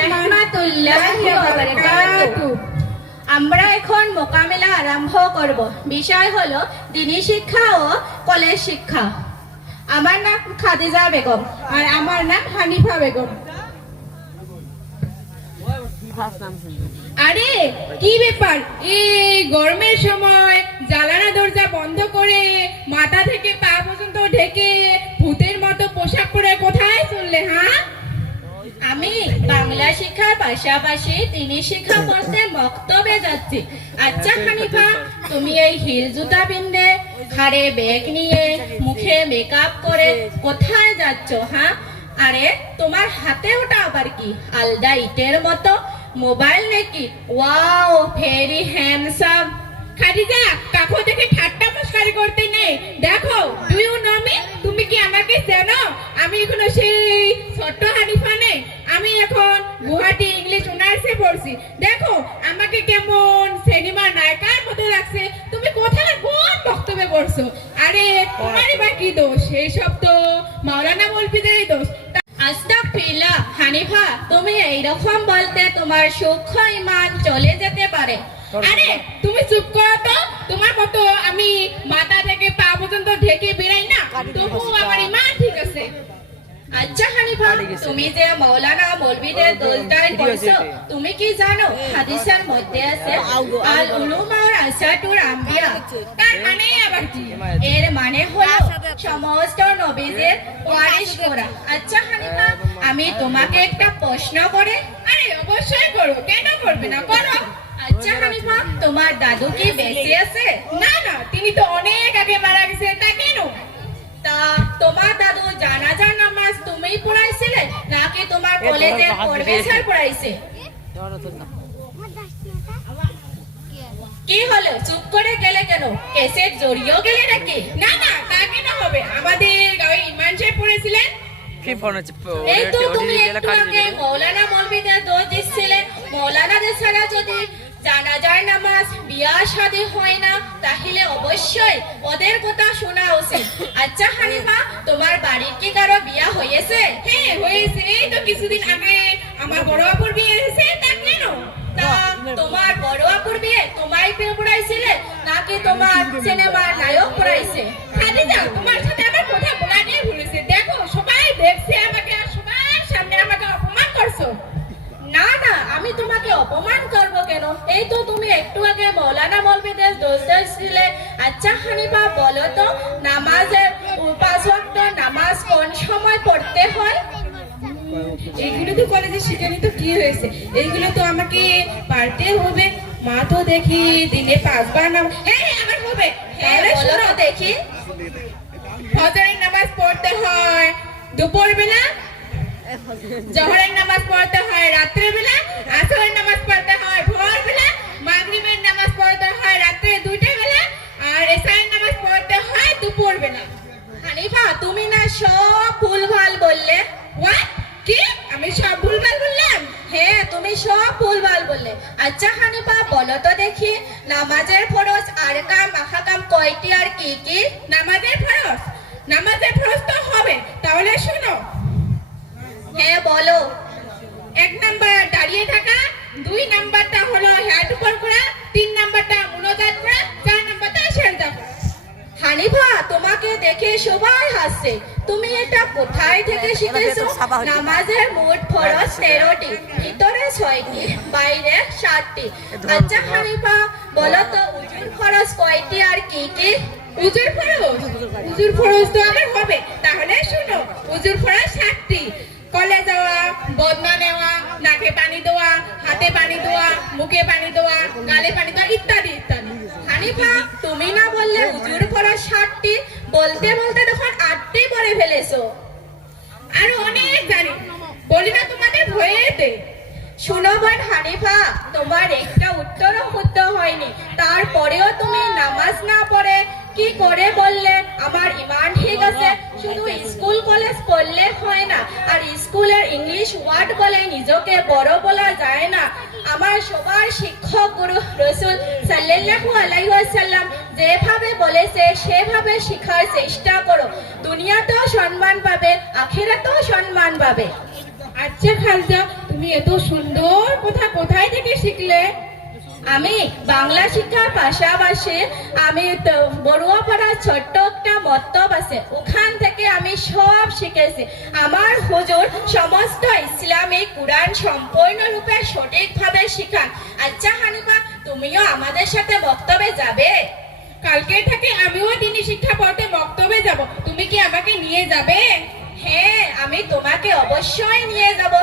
রাহমাতুল্লাহি ওয়া বারাকাতুহু। আমরা এখন মোকাবিলা আরম্ভ করব। বিষয় হলো দ্বীনি শিক্ষা ও কলেজ শিক্ষা। আমার নাম খাদিজা বেগম আর আমার নাম হানিফা বেগম। আরে কি ব্যাপার, এই গরমের সময় জানালা দরজা বন্ধ করে মাথা থেকে পা পর্যন্ত ঢেকে ভূতের মতো পোশাক পরে কোথায় চললে? হ্যাঁ, আমি বাংলা শিক্ষার পাশাপাশি দ্বীনি শিক্ষা পড়তে মক্তবে যাচ্ছি। আচ্ছা হানিফা, তুমি এই হিল জুতা পিনতে ঘাড়ে ব্যাগ নিয়ে মুখে মেকআপ করে কোথায় যাচ্ছ? হ্যাঁ, আরে তোমার হাতে ওটা আবার কি? আলদা ইটের মতো মোবাইল নাকি? Wow, very handsome. খাদিজা, কাকু দেখে ঠাট্টা মস্কারি করতে নেই। দেখো, ডু ইউ নো মি? তুমি কি আমাকে চেনো? আমি এখনো সেই ছোট্ট হানিফা নেই। আমি এখন গুয়াহাটি ইংলিশ অনার্সে পড়ছি। দেখো আমাকে কেমন সিনেমার নায়িকার মতো লাগছে। তুমি কোথায় কোন বক্তব্যে পড়ছো? আরে তোমারই বা কি দোষ? সেই সব তো মাওলানা মৌলভীদেরই দোষ। আস্তাগফিরুল্লাহ। হানিফা, তুমি এইরকম বলতে তোমার সূক্ষ্ম ঈমান চলে যেতে পারে। আরে তুমি চুপ করো তো। তোমার মতো আমি মাথা থেকে পা পর্যন্ত ঢেকে বেরাই না, তবু আমার ইমান ঠিক আছে। আচ্ছা হানিফা, তুমি যে মাওলানা মৌলভীদের দোলটাই পড়ছো, তুমি কি জানো হাদিসের মধ্যে আছে আল উলুম ওয়াল আসাতুর আম্বিয়া? তার মানে আবার কি? এর মানে হলো সমস্ত নবীদের ওয়ারিশ করা। আচ্ছা হানিফা, আমি তোমাকে একটা প্রশ্ন করে। আরে অবশ্যই করো, কেন করবে না, করো। আচ্ছা হানিফা, তোমার দাদু কি বেঁচে আছে? না না, তিনি তো অনেক আগে মারা গেছে। তা কেন? তা তোমার দাদু জানাজার নামাজ তুমিই পড়াইছিলে নাকি তোমার কলেজের প্রফেসর পড়াইছে? কি হলো, চুপ করে গেলে কেন? কেসে জড়িয়ে গেলে নাকি? না না, তা কেন হবে? আমাদের গাঁয়ে ইমাম সাহেব পড়েছিলেন। এই তো তুমি একটু আগে মৌলানা মৌলভীদের দোষ দিচ্ছিলে। মৌলানাদের ছাড়া যদি জানাজার নামাজ বিয়া শাদী হয় না, তাহলে অবশ্যই ওদের কথা শোনা উচিত। আচ্ছা হানিফা, তোমার বাড়ির কি কারো বিয়া হয়েছে? হ্যাঁ হয়েছে, এই তো কিছুদিন আগে আমার বড় আপুর বিয়ে হয়েছে। তা কেন? তা তোমার বড় আপুর বিয়ে তোমায় পড়াইছিলে নাকি তোমার সিনেমার নায়ক পড়াইছে? খাদিজা, তোমার সাথে আমার কথা বলা নিয়ে ভুলেছে। দেখো সবাই দেখছে আমাকে, আর সবার সামনে আমাকে অপমান করছো। না না, আমি তোমাকে অপমান করব কেন? এই তো তুমি একটু আগে মৌলানা মৌলভীদের দোষ দিছিলে। আচ্ছা হানিফা, বলো তো নামাজের 5 ওয়াক্ত নামাজ কোন সময় পড়তে হয়? এইগুলো তো কলেজে শিখেনি, তো কি হয়েছে? এইগুলো তো আমাকে পারতে হবে। মা তো দেখি দিনে 5 বার নাম। হ্যাঁ আমার হবে। হ্যাঁ বলো তো দেখি। ফজরের নামাজ পড়তে হয় দুপুর বেলা, জোহরের নামাজ পড়তে হয় রাত্রে বেলা, আসরের নামাজ পড়তে হয় ভোর বেলা, মাগরিবের নামাজ পড়তে হয় রাত্রে 2টা বেলা, আর এশারের নামাজ পড়তে হয় দুপুর বেলা। হানিফা, তুমি না সব ভুলভাল বললে। হোয়াট? কি? আমি সব ভুলভাল বললাম? হ্যাঁ, তুমি সব ভুলভাল বললে। আচ্ছা হানিফা, বলো তো দেখি নামাজের ফরজ আরকাম আহকাম কয়টি আর কি কি? নামাজের ফরজ তো হবে, তাহলে শোনো। হ্যাঁ বলো। 1 নাম্বার দাঁড়িয়ে থাকা, 2 নাম্বারটা হলো হাত উপর করা, 3 নাম্বারটা মুনাজাত করা, 4 নাম্বারটা সেজদা করা। হানিফা, তোমাকে দেখে সবাই হাসছে। তুমি এটা কোথায় থেকে শিখেছো? নামাজের মোট ফরজ 13টি, ভিতরে 6টি, বাইরে 7টি। আচ্ছা হানিফা, বলো তো উজুর ফরজ কয়টি আর কি কি? উজুর ফরজ তো আমার হবে, তাহলে শোনো। উজুর ফরজ 7টি। কলে যাওয়া, বদনা নেওয়া, নাকে পানি দেওয়া, হাতে পানি দেওয়া, মুখে পানি দেওয়া, গালে পানি দেওয়া, ইত্যাদি ইত্যাদি। হানিফা, তুমি না বললে উজুর ফরজ 7টি? বলতে বলতে তখন 8টি পড়ে ফেলেছো। আরো অনেক জানি, বলি না তোমাদের ভয়েতে। শুনো বোন হানিফা, তোমার একটা উত্তরও শুদ্ধ হয়নি, তারপরেও তুমি নামাজ না পড়ে কি করে বললে আমার ইমান ঠিক আছে? শুধু স্কুল কলেজ পড়লে হয় না, আর স্কুলের ইংলিশ ওয়ার্ড বলে নিজকে বড় বলা যায় না। আমার সবার শিক্ষক গুরু রাসূল সাল্লাল্লাহু আলাইহি ওয়াসাল্লাম যেভাবে বলেছে সেভাবে শেখার চেষ্টা করো। দুনিয়াতেও সম্মান পাবে, আখিরাতেও সম্মান পাবে। আচ্ছা খালসা, তুমি এত সুন্দর কথা কোথায় থেকে শিখলে? আমি বাংলা শিক্ষার পাশাপাশি আমি তো বড়ুয়াপাড়ার ছোট্ট একটা মক্তব আছে, ওখান থেকে আমি সব শিখেছি। আমার হুজুর সমস্ত ইসলামিক কুরআন সম্পূর্ণরূপে সঠিকভাবে শিখান। আচ্ছা হানিফা, তুমিও আমাদের সাথে মক্তবে যাবে? কালকে থেকে আমিও দিনী শিক্ষা পড়তে মক্তবে যাব, তুমি কি আমাকে নিয়ে যাবে? হ্যাঁ, আমি তোমাকে অবশ্যই নিয়ে যাব।